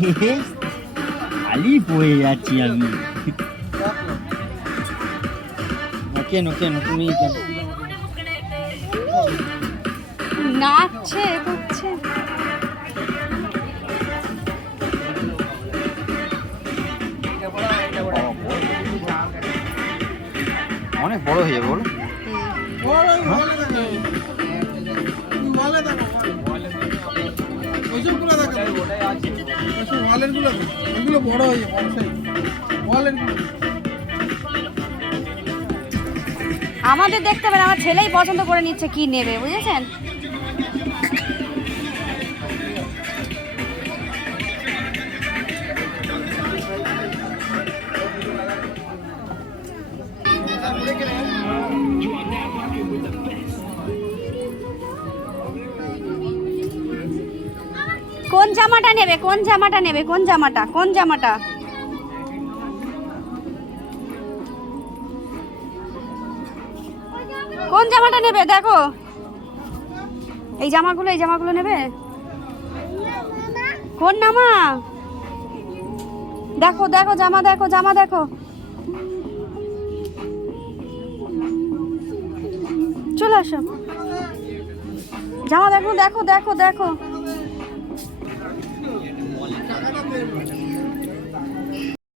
খালি পড়ে যাচ্ছি আমি। কেন কেন তুমি কেন নাচছে করছে? অনেক বড় হয়ে যাবে বলো। আমাদের দেখতে হবে না, আমার ছেলেই পছন্দ করে নিচ্ছে কি নেবে, বুঝেছেন? কোন জামাটা নেবে, কোন জামাটা নেবে, কোন জামাটা, কোন জামাটা? কোন জামাটা নেবে দেখো, এই জামাগুলো নেবে? কোন জামা? দেখো দেখো জামা, দেখো জামা, দেখো। চলে আসো, জামা দেখো, দেখো দেখো দেখো।